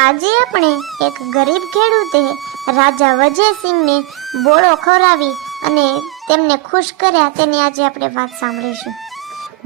આજે આપણે એક ગરીબ ખેડૂતે રાજા વજયસિંહને બોળો ખવડાવી અને તેમને ખુશ કર્યા તેની આજે આપણે વાત સાંભળીશું.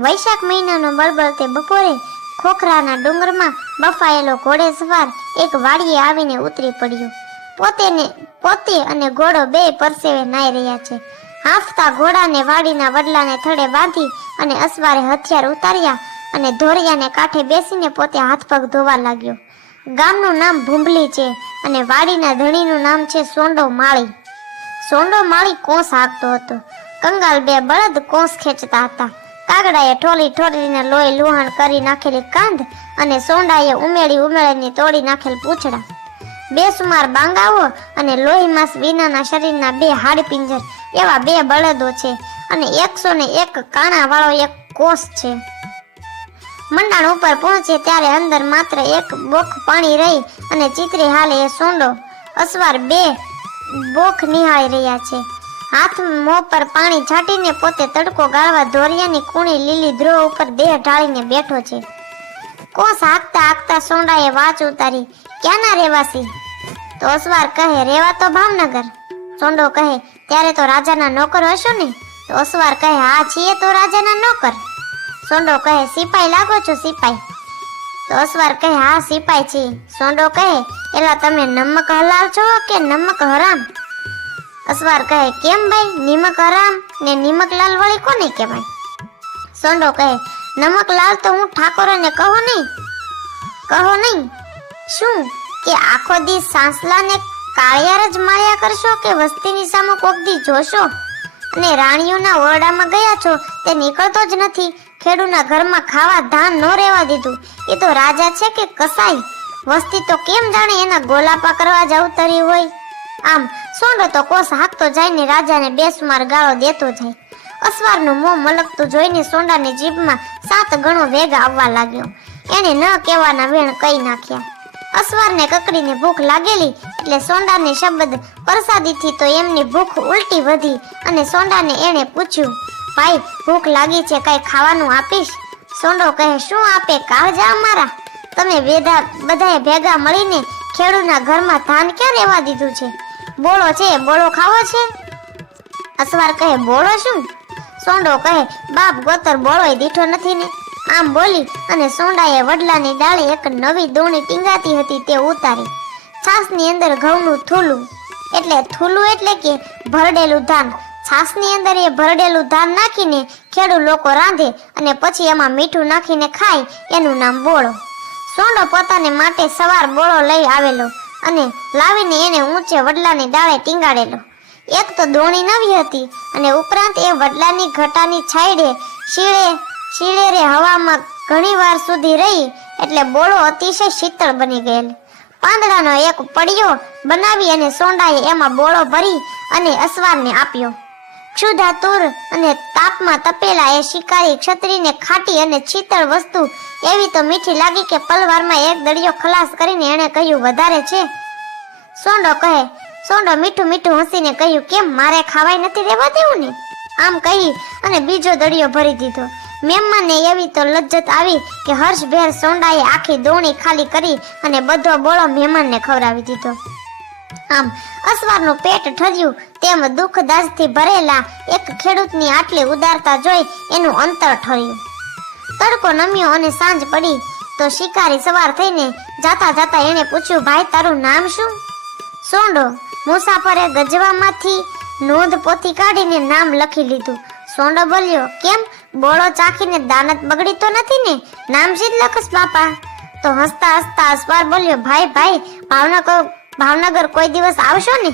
વૈશાખ મહિનાનો બળબળ તે બપોરે ખોખરાના ડુંગરમાં બફાયેલો ઘોડે સવાર એક વાડીએ આવીને ઉતરી પડ્યો. પોતેને, પોતે અને ઘોડો બે પરસેવે નાઈ રહ્યા છે. હાંફતા ઘોડાને વાડીના વડલાને થડે બાંધી અને અસવારે હથિયાર ઉતાર્યા અને ધોરિયાને કાંઠે બેસીને પોતે હાથ પગ ધોવા લાગ્યો. ગામનું નામ ભૂંભલી છે અને વાડીના ધણીનું નામ છે સોંડો માળી. સોંડો માળી કોસ હાંકતો હતો. કંગાલ બે બળદ કોસ ખેંચતા હતા. કાગડાએ ઠોલી ઠોલીને લોહી લુહાણ કરી નાખેલી કાંધ અને સોંડાએ ઉમેળી ઉમેળીને તોડી નાખેલ પૂંછડા. બે સુમાર બાંગાઓ અને લોહી માંસ વિનાના શરીરના બે હાડપિંજર એવા બે બળદો છે અને એકસો ને એક કાણાવાળો એક કોષ છે. મંડાણ ઉપર પહોંચે ત્યારે અંદર માત્ર એક બોખ પાણી રહી અને ચિત્રી હાલે એ સોંડો. અસવાર બે બોખ નિહાળી રહ્યા છે. હાથ મોં પર પાણી છાંટીને પોતે તડકો ગાળવા ધોરિયાની કુણી લીલી ધ્રો ઉપર દેહ ઢાળીને બેઠો છે. કોસ હાંકતા હાંકતા સોંડાએ વાચ ઉતારી, ક્યાંના રહેવાસી? તો અસવાર કહે રેવા તો ભાવનગર. સોંડો કહે, ત્યારે તો રાજાના નોકર હશો ને? તો અસવાર કહે, હા, છીએ તો રાજાના નોકર. સોંડો કહે, સિપાઈ લાગો છો સિપાઈ? તો અસવાર કહે, હા, સિપાઈ છી. સોંડો કહે, એલા તમે નમક હલાલ છો કે નમક હરામ? અસવાર કહે, કેમ ભાઈ? નિમક હરામ ને નિમક લાલ વળી કોને કહેવાય? સોંડો કહે, નમક લાલ તો હું ઠાકોરને કહો નહીં. કહો નહીં? શું? કે આખો દી સાંસલાને કાળિયાર જ માર્યા કરશો કે વસ્તીની સામે કોક દી જોશો? અને રાણીઓના ઓરડામાં ગયા છો તે નીકળતો જ નથી. ખેડૂના ઘરમાં ખાવા ધાન ન રહેવા દીધું. એ તો રાજા છે કે કસાઈ? વસ્તી તો કેમ જાણે એના ગોલાપા કરવા જ અવતરી હોય? આમ સોંડો તો કોસ હાકતો જાય ને રાજાને બેસુમાર ગાળો દેતો જાય. અસવારનું મોં મલકતું જોઈને સોંડાની જીભમાં સાત ગણો વેગ આવવા લાગ્યો. એને ન કહેવાના વેણ કઈ નાખ્યા. અસવારને કકડીને ભૂખ લાગેલી એટલે સોંડાને શબ્દ, પરસાદીથી તો એમની ભૂખ ઉલટી વધી. અને સોંડાને એણે પૂછ્યું ભાઈ, ભૂખ લાગી છે, કઈ ખાવાનું આપીશ? સોંડો કહે, શું આપે? કાળજા અમારા. તમે બેધા બધાએ ભેગા મળીને ખેડૂના ઘરમાં ધાન ક્યાં રહેવા દીધું છે? બોળો છે, બોળો ખાવો છે? અસવાર કહે, બોળો શું? સોંડો કહે, બાપ ગોતર બોળોય દીઠો નથી ને. આમ બોલી અને સોંડાએ વડલાની ડાળે એક નવી દોણી ટીંગાતી હતી, તે ઉતારી. છાસની અંદર ઘઉંનું થૂલું, એટલે થૂલું એટલે કે ભરડેલું ધાન. છાસની અંદર એ ભરડેલું ધાન નાખીને ખેડૂત લોકો રાંધે અને પછી એમાં મીઠું નાખીને ખાય, એનું નામ બોળો. સોંડો પોતાને માટે સવાર બોળો લઈ આવેલો અને લાવીને એને ઊંચે વડલાની ડાળે ટીંગાડેલો. એક તો દોણી નવી હતી અને ઉપરાંત એ વડલાની ઘટાની છાયડે શીળે શીળેરે હવામાં ઘણી વાર સુધી રહી એટલે બોળો અતિશય શીતળ બની ગયેલ. પાંદડાનો એક પડિયો બનાવી અને સોંડાએ એમાં બોળો ભરી અને અસવારને આપ્યો. ક્ષુધાતુર અને તાપમાં તપેલા એ શિકારી ક્ષત્રિને ખાટી અને શીતળ વસ્તુ. એવી તો મીઠી લાગી કે પલવારમાં એક દળિયો ખલાસ કરીને એણે કહ્યું, વધારે છે. સોંડો કહે, સોંડો મીઠું મીઠું હસીને કહ્યું, કેમ મારે ખાવાય નથી રહેવા દેવું ને? આમ કહી અને બીજો દડિયો ભરી દીધો. મહેમાનને એવી તો લજ્જત આવી કે હર્ષભેર સોંડાએ આખી દોણી ખાલી કરી અને બધો બોળો મહેમાનને ખવડાવી દીધો. આમ અસવારનું પેટ ઠર્યું તેમ દુઃખ દાજથી ભરેલા એક ખેડૂતની આટલી ઉદારતા જોઈ એનું અંતર ઠર્યું. તડકો નમ્યો અને સાંજ પડી તો શિકારી સવાર થઈને જાતા જાતા એણે પૂછ્યું, ભાઈ, તારું નામ શું? સોંડો. મુસાફરે ગજવામાંથી નોંધ પોથી કાઢીને નામ લખી લીધું. સોંડો બોલ્યો, કેમ? બોળો ચાખીને દાનત બગડી તો નથી ને? નામ સીધ લખસ, બાપા. તો હસતા હસતા અસવાર બોલ્યો, ભાઈ ભાઈ, ભાવનગર ભાવનગર કોઈ દિવસ આવશો ને?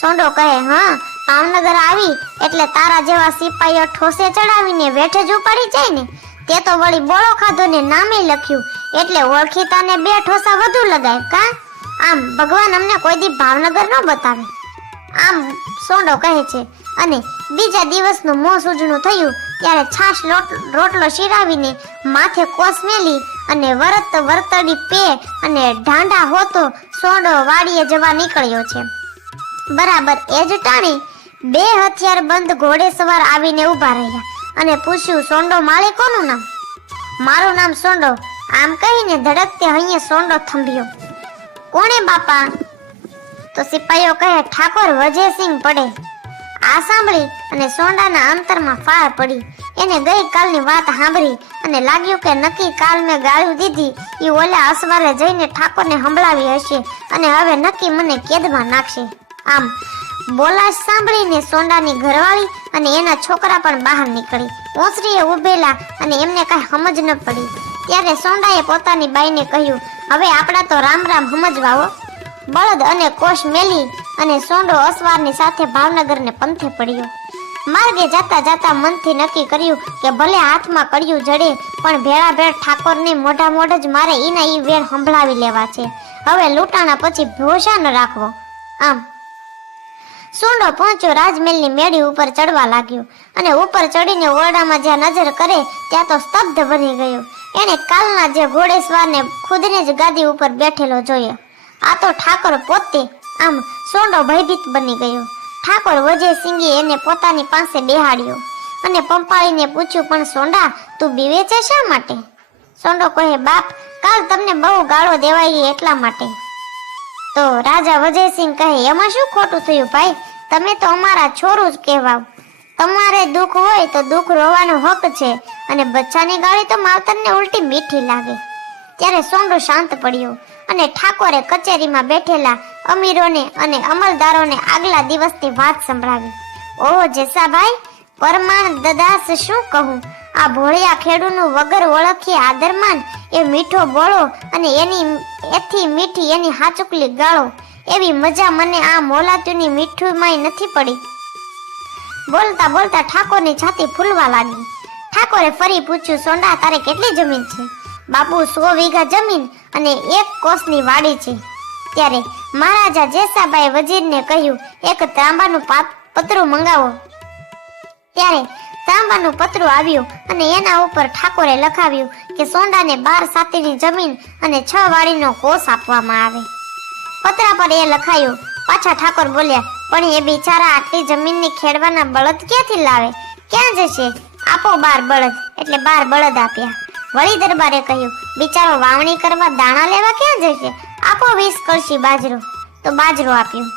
સોંડો કહે હા? ભાવનગર આવી, એટલે તારા જેવા સિપાહીઓ ઠોસે ચડાવીને વેઠે જ ઉપાડી જાય ને. તે તો વળી બોળો ખાધો ને નામે લખ્યું. એટલે ઓળખીતાને બે ઠોસા વધુ લગાય, કા? આમ ભગવાન અમને કોઈ દી ભાવનગર ન બતાવે. આમ સોંડો કહે છે. અને બીજા દિવસનું મોં સૂજણું થયું, ત્યારે છાશ રોટલો શિરાવીને માથે કોસ મેલી અને વરત વરતડી પે અને ઢાંડા હોતો સોંડો વાડીએ જવા નીકળ્યો છે. બરાબર, એ જ ટાણે? બે હથિયાર બંધ ઘોડે સવાર આવીને ઊભા રહ્યા અને પૂછ્યું, સોંડો માળે કોનું નામ? મારું નામ સોંડો. આમ કહીને ધડકતે અહીંયા સોંડો થંભ્યો. કોણે, બાપા? તો સિપાહીઓ કહે, ઠાકોર વજયસિંહ પડે. આ સાંભળી અને સોંડાના અંતરમાં ફાળ પડી. એને ગઈ કાલની વાત સાંભળી અને લાગ્યું કે નક્કી કાલ મેં ગાળ્યું દીધી. એ ઓલા અસવારે જઈને ઠાકોરને સંભળાવી હશે અને હવે નક્કી મને કેદમાં નાખશે. આમ બોલાશ સાંભળીને સોંડાની ઘરવાળી અને એના છોકરા પણ બહાર નીકળી. ઓસરીએ ઉભેલા અને એમને કાંઈ સમજ ન પડી. ત્યારે સોંડાએ પોતાની બાઈને કહ્યું, હવે આપણા તો રામ રામ સમજવાઓ બળદ અને કોષ મેલી અને સોંડો અસવારની સાથે ભાવનગરને પંથે પડ્યો. માર્ગે જતા જતા મનથી નક્કી કર્યું કે ભલે હાથમાં કડિયું જડે, પણ ભેળા ભેળ ઠાકોરને મોઢા મોઢ જ મારે ઈના ઈ વેર સંભળાવી લેવા છે. હવે લૂંટાણા પછી ભોષા ન રાખવો. આમ સોંડો પહોંચ્યો, રાજમહેલની મેળી ઉપર ચડવા લાગ્યો અને ઉપર ચડીને ઓરડામાં જ્યાં નજર કરે ત્યાં તો સ્તબ્ધ બની ગયો. એણે કાલના જે ઘોડેસવારને ખુદને જ ગાદી ઉપર બેઠેલો જોયો. આ તો ઠાકોર પોતે આમ સોંડો ભયભીત બની ગયો. ઠાકોર વજયસિંહે એને પોતાની પાસે બેહાડ્યો અને પંપાળીને પૂછ્યું, પણ સોંડા, તું બીવે છે શા માટે? સોંડો કહે, બાપ, કાલ તમને બહુ ગાળો દેવાય એટલા માટે. તો રાજા વજયસિંહ કહે, એમાં શું ખોટું થયું ભાઈ? તમે તો અમારા છોરું જ કહેવાવ. તમારે દુઃખ હોય તો દુઃખ રોવાનો હક છે અને બચ્ચાની ગાળી તો માવતરને ઉલટી મીઠી લાગે. ત્યારે સોંડો શાંત પડ્યો અને ઠાકોરે કચેરીમાં બેઠેલા અમીરોને અને અમલદારોને આગલા દિવસની વાત સંભળાવી. ઓહો, જેસાભાઈ પરમાણ દદાસ શું કહું? આ ભોળિયા ખેડૂનું વગર ઓળખી આદરમાન એ મીઠો બોળો અને એની એથી મીઠી એની હાચુકલી ગાળો. એવી મજા મને આ મોલાતુની મીઠુંમાંય નથી પડી. બોલતા બોલતા ઠાકોરની છાતી ફૂલવા લાગી. ઠાકોરે ફરી પૂછ્યું, સોંડા, તારે કેટલી જમીન છે? બાપુ, સો વીઘા જમીન અને એક કોસની વાડી છે. ત્યારે મહારાજા જેસાબાઈ વજીરને કહ્યું, એક તાંબાનું પાત- પતરું મંગાવો. ત્યારે તાંબાનું પતરું આવ્યું અને એના ઉપર ઠાકોરે લખાવ્યું કે સોંડાને બાર સાતીની જમીન અને છ વાળીનો કોષ આપવામાં આવે. પતરા પર એ લખાયું, પાછા ઠાકોર બોલ્યા, પણ એ બિચારા આટલી જમીનની ખેડવાના બળદ ક્યાંથી લાવે? ક્યાં જશે? આપો બાર બળદ. એટલે બાર બળદ આપ્યા. વળી દરબારે કહ્યું, બિચારો વાવણી કરવા દાણા લેવા ક્યાં જશે? આપો વીસ કળશી બાજરો. તો બાજરો આપ્યો.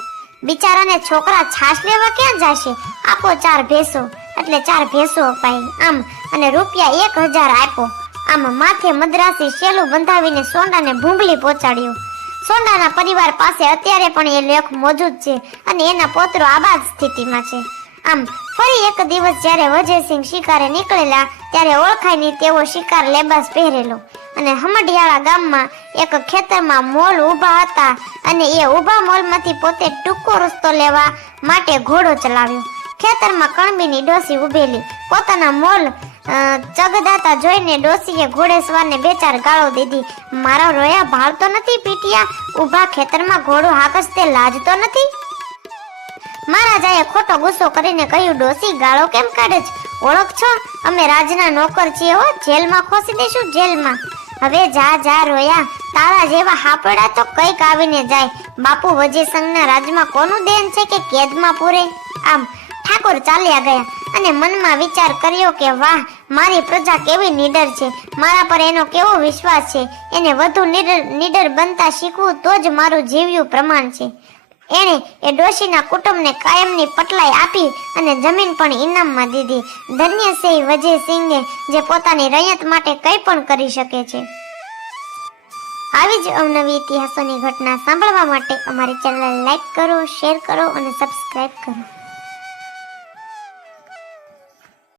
બિચારાને છોકરા છાશ લેવા ક્યાં જશે? આપો ચાર ભેંસો. એટલે ચાર ભેંસો અપાઈ આમ, અને રૂપિયા એક હજાર આપ્યો. આમ માથે મદ્રાસી શેલું બંધાવીને સોંડાને ભૂંગળી પહોંચાડ્યું. સોંડાના પરિવાર પાસે અત્યારે પણ એ લેખ મોજૂદ છે અને એના પોતરો જ સ્થિતિમાં છે. આમ, ફરી એક દિવસ જ્યારે વજયસિંહ શિકારે નીકળેલા, ત્યારે ઓળખાય નહીં તેવો શિકાર લેબાસ પહેરેલો. અને હમઢિયાળા ગામમાં એક ખેતરમાં મોલ ઊભા હતા અને એ ઊભા મોલમાંથી પોતે ટૂંકો રસ્તો લેવા માટે ઘોડો ચલાવ્યો. ખેતરમાં કણબીની ડોસી ઉભેલી. પોતાના મોલ ચગદાતા જોઈને ડોસીએ ઘોડેસવારને બે ચાર ગાળો દીધી. મારો રોયા ભાળતો નથી પીટિયા? ઊભા ખેતરમાં ઘોડો હાકસ તે લાજતો નથી? મહારાજાએ ખોટો ગુસ્સો કરીને કહ્યું, ડોસી, ગાળો કેમ કાઢે છે? ઓળખ છો? અમે રાજના નોકર છીએ હો, જેલમાં ખોસી દેશું જેલમાં. હવે જા જા રોયા. તારા જેવા હાપડા તો કંઈક આવીને જાય. બાપુ વજયસંગના રાજમાં કોનું દેન છે કે કેદમાં પૂરે? આમ ઠાકોર ચાલ્યા ગયા અને મનમાં વિચાર કર્યો કે વાહ, મારી પ્રજા કેવી નીડર છે. મારા પર એનો કેવો વિશ્વાસ છે? એને વધુ નીડર નીડર બનતા શીખવું તો જ મારું જીવ્યું પ્રમાણ છે. એણે એ ડોશીના કુટુંબને કાયમની પટલાઈ આપી અને જમીન પણ ઇનામમાં દીધી. ધન્ય છે એ વજયસિંહે જે પોતાની રૈયત માટે કંઈ પણ કરી શકે છે. આવી જ અવનવી ઇતિહાસોની ઘટના સાંભળવા માટે અમારી ચેનલ લાઈક કરો, શેર કરો અને સબસ્ક્રાઈબ કરો.